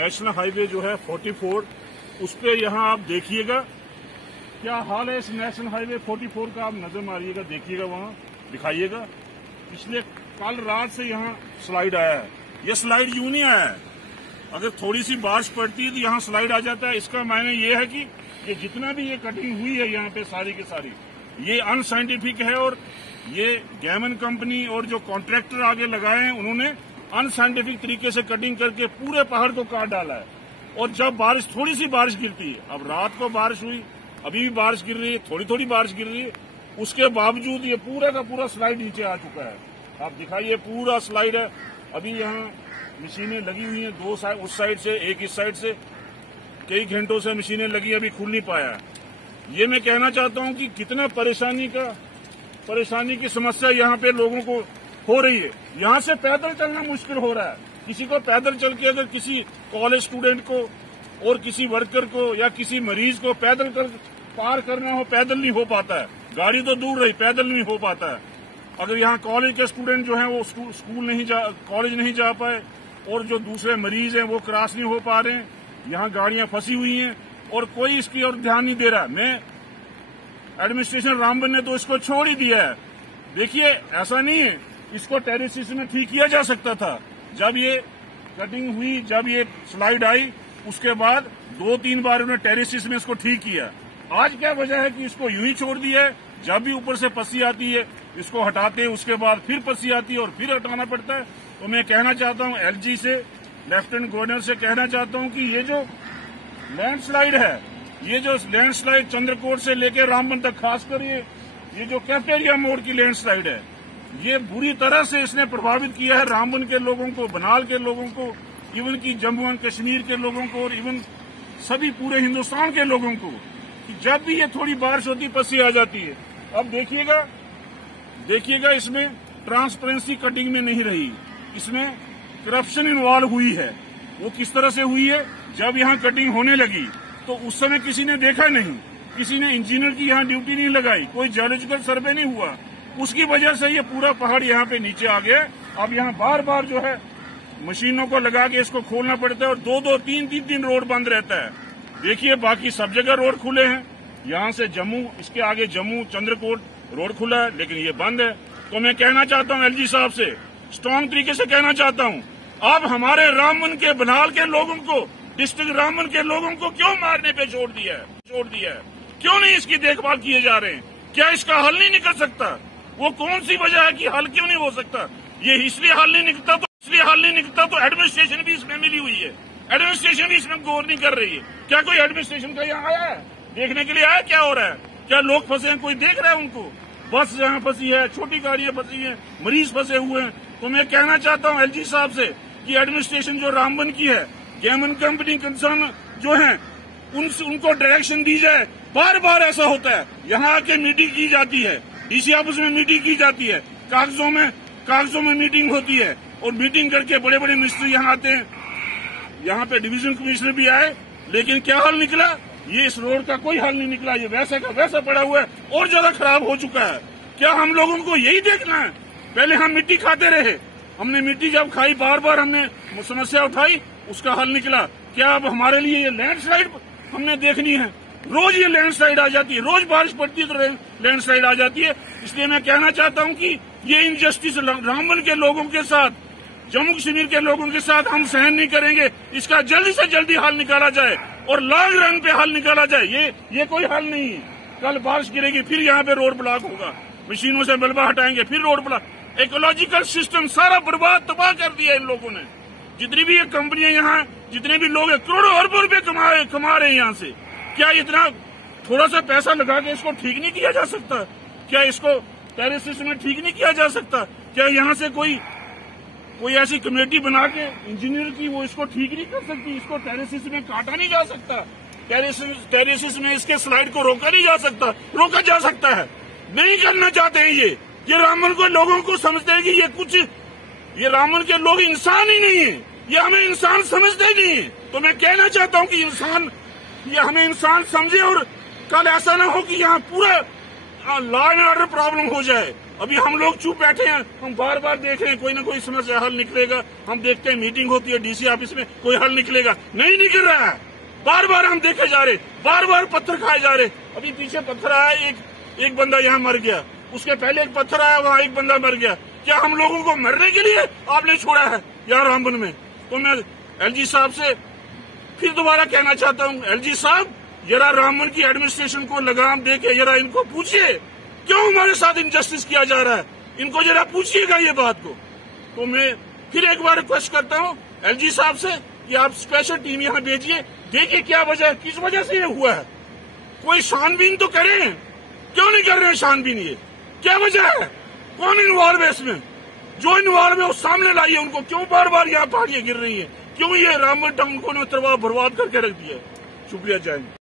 National highway जो है 44, उस पे यहाँ आप देखिएगा क्या हाल है इस नेशनल हाईवे 44 का। आप नजर मारिएगा, देखिएगा, वहाँ दिखाइएगा। पिछले कल रात से यहाँ स्लाइड आया है। ये स्लाइड यूं नहीं आया है, अगर थोड़ी सी बारिश पड़ती है तो यहाँ स्लाइड आ जाता है। इसका मायने ये है कि ये जितना भी ये कटिंग हुई है यहाँ पे सारी की सारी, ये अनसाइंटिफिक है। और ये गैमन कंपनी और जो कॉन्ट्रैक्टर आगे लगाए हैं, उन्होंने अनसाइंटिफिक तरीके से कटिंग करके पूरे पहाड़ को काट डाला है। और जब बारिश, थोड़ी सी बारिश गिरती है, अब रात को बारिश हुई, अभी भी बारिश गिर रही है, थोड़ी थोड़ी बारिश गिर रही है, उसके बावजूद ये पूरा का पूरा स्लाइड नीचे आ चुका है। आप दिखाइए, पूरा स्लाइड है। अभी यहाँ मशीनें लगी हुई हैं, दो साइड, उस साइड से एक इस साइड से, कई घंटों से मशीनें लगी, अभी खुल नहीं पाया। ये मैं कहना चाहता हूँ कि कितना परेशानी की समस्या यहाँ पे लोगों को हो रही है। यहाँ से पैदल चलना मुश्किल हो रहा है। किसी को पैदल चल के, अगर किसी कॉलेज स्टूडेंट को और किसी वर्कर को या किसी मरीज को पैदल पार करना हो, पैदल नहीं हो पाता है। गाड़ी तो दूर रही, पैदल नहीं हो पाता है। अगर यहाँ कॉलेज के स्टूडेंट जो हैं वो कॉलेज नहीं जा पाए, और जो दूसरे मरीज हैं वो क्रॉस नहीं हो पा रहे हैं। यहाँ गाड़ियां फंसी हुई हैं और कोई इसकी ओर ध्यान नहीं दे रहा। एडमिनिस्ट्रेशन रामबन ने तो इसको छोड़ ही दिया है। देखिए, ऐसा नहीं है, इसको टेरेसिस में ठीक किया जा सकता था। जब ये कटिंग हुई, जब ये स्लाइड आई, उसके बाद 2-3 बार उन्होंने टेरेसिस में इसको ठीक किया। आज क्या वजह है कि इसको यूं ही छोड़ दिया है? जब भी ऊपर से पस्सी आती है इसको हटाते हैं, उसके बाद फिर पस्सी आती है और फिर हटाना पड़ता है। तो मैं कहना चाहता हूं एलजी से, लेफ्टिनेंट गवर्नर से कहना चाहता हूं कि ये जो लैंडस्लाइड है, ये जो लैंडस्लाइड चंद्रकोट से लेकर रामबन तक, खासकर ये जो कैफेटेरिया मोड़ की लैंडस्लाइड है, ये बुरी तरह से इसने प्रभावित किया है रामबन के लोगों को, बनाल के लोगों को, इवन की जम्मू एंड कश्मीर के लोगों को, और इवन सभी पूरे हिंदुस्तान के लोगों को। कि जब भी ये थोड़ी बारिश होती, पस्सी आ जाती है। अब देखिएगा इसमें ट्रांसपेरेंसी कटिंग में नहीं रही, इसमें करप्शन इन्वॉल्व हुई है। वो किस तरह से हुई है? जब यहाँ कटिंग होने लगी तो उस समय किसी ने देखा नहीं, किसी ने इंजीनियर की यहाँ ड्यूटी नहीं लगाई, कोई जियोलॉजिकल सर्वे नहीं हुआ। उसकी वजह से ये पूरा पहाड़ यहाँ पे नीचे आ गया। अब यहाँ बार बार जो है मशीनों को लगा के इसको खोलना पड़ता है और 2-2, 3-3 दिन रोड बंद रहता है। देखिए, बाकी सब जगह रोड खुले हैं। यहाँ से जम्मू, इसके आगे जम्मू चंद्रकोट रोड खुला है, लेकिन ये बंद है। तो मैं कहना चाहता हूँ एलजी साहब से, स्ट्रांग तरीके से कहना चाहता हूँ, अब हमारे रामबन के, बनाल के लोगों को, डिस्ट्रिक्ट रामबन के लोगों को क्यों मारने पे छोड़ दिया है? क्यों नहीं इसकी देखभाल किए जा रहे हैं? क्या इसका हल नहीं निकल सकता? वो कौन सी वजह है कि हल क्यों नहीं हो सकता? ये इसलिए हल नहीं निकलता तो एडमिनिस्ट्रेशन भी इसमें मिली हुई है। एडमिनिस्ट्रेशन भी इसमें गौर नहीं कर रही है। क्या कोई एडमिनिस्ट्रेशन का यहाँ आया है देखने के लिए? आया क्या हो रहा है? क्या लोग फंसे हैं? कोई देख रहा है उनको? बस यहाँ फंसी है, छोटी गाड़ियां फंसी हैं, मरीज फंसे हुए हैं। तो मैं कहना चाहता हूँ एलजी साहब से कि एडमिनिस्ट्रेशन जो रामबन की है, गैमन कंपनी कंसर्न जो है, उनको डायरेक्शन दी जाए। बार बार ऐसा होता है, यहाँ आके मीटिंग की जाती है, डीसी ऑफिस में मीटिंग की जाती है, कागजों में मीटिंग होती है, और मीटिंग करके बड़े बड़े मिनिस्टर यहाँ आते हैं। यहाँ पे डिवीजन कमिश्नर भी आए, लेकिन क्या हल निकला? ये इस रोड का कोई हल नहीं निकला। ये वैसा का वैसा पड़ा हुआ है और ज्यादा खराब हो चुका है। क्या हम लोगों को यही देखना है? पहले हम मिट्टी खाते रहे, हमने मिट्टी जब खाई, बार बार हमने समस्या उठाई, उसका हल निकला। क्या अब हमारे लिए ये लैंडस्लाइड हमने देखनी है? रोज ये लैंडस्लाइड आ जाती है, रोज बारिश पड़ती है तो लैंडस्लाइड आ जाती है। इसलिए मैं कहना चाहता हूँ कि ये इनजस्टिस रामबन के लोगों के साथ, जम्मू कश्मीर के लोगों के साथ हम सहन नहीं करेंगे। इसका जल्दी से जल्दी हल निकाला जाए और लॉन्ग रन पे हल निकाला जाए। ये कोई हल नहीं है। कल बारिश गिरेगी, फिर यहाँ पे रोड ब्लॉक होगा, मशीनों से मलबा हटाएंगे, फिर रोड ब्लॉक। इकोलॉजिकल सिस्टम सारा बर्बाद, तबाह कर दिया इन लोगों ने। जितनी भी ये कंपनियां यहाँ, जितने भी लोग करोड़ों अरबों रुपए कमा रहे हैं यहाँ से, क्या इतना थोड़ा सा पैसा लगा के इसको ठीक नहीं किया जा सकता? क्या इसको टेरेसिस में ठीक नहीं किया जा सकता? क्या यहाँ से कोई ऐसी कमेटी बना के इंजीनियर की, वो इसको ठीक नहीं कर सकती? इसको टेरेसिस में काटा नहीं जा सकता? टेरेसिस में इसके स्लाइड को रोका नहीं जा सकता? रोका जा सकता है, नहीं करना चाहते हैं ये रामबन को लोगों को समझते हैं कि ये रामबन के लोग इंसान ही नहीं है, ये हमें इंसान समझते ही नहीं है। तो मैं कहना चाहता हूँ कि ये हमें इंसान समझे, और कल ऐसा ना हो कि यहाँ पूरा लॉ एंड ऑर्डर प्रॉब्लम हो जाए। अभी हम लोग चुप बैठे हैं, हम बार बार देख रहे हैं कोई ना कोई समस्या हल निकलेगा। हम देखते हैं मीटिंग होती है डीसी ऑफिस में, कोई हल निकलेगा, नहीं निकल रहा है। बार बार हम देखे जा रहे, बार बार पत्थर खाए जा रहे। अभी पीछे पत्थर आया, एक बंदा यहाँ मर गया, उसके पहले एक पत्थर आया, वहाँ एक बंदा मर गया। क्या हम लोगों को मरने के लिए आपने छोड़ा है यहाँ रामबन में? तो मैं एलजी साहब से फिर दोबारा कहना चाहता हूँ, एलजी साहब जरा रामबन की एडमिनिस्ट्रेशन को लगाम दे के जरा इनको पूछिए क्यों हमारे साथ इनजस्टिस किया जा रहा है। इनको जरा पूछिएगा ये बात को। तो मैं फिर एक बार रिक्वेस्ट करता हूँ एलजी साहब से कि आप स्पेशल टीम यहाँ भेजिए, देखिए क्या वजह है, किस वजह से ये हुआ है। कोई छानबीन तो करें, क्यों नहीं कर रहे हैं छानबीन? ये क्या वजह है? कौन इन्वॉल्व है इसमें? जो इन्वॉल्व है वो सामने लाइए। उनको क्यों बार बार यहाँ पहाड़ियां गिर रही है? क्यों ये रामबन टाउन को बर्बाद करके रख दिया? शुक्रिया, जय हिंद।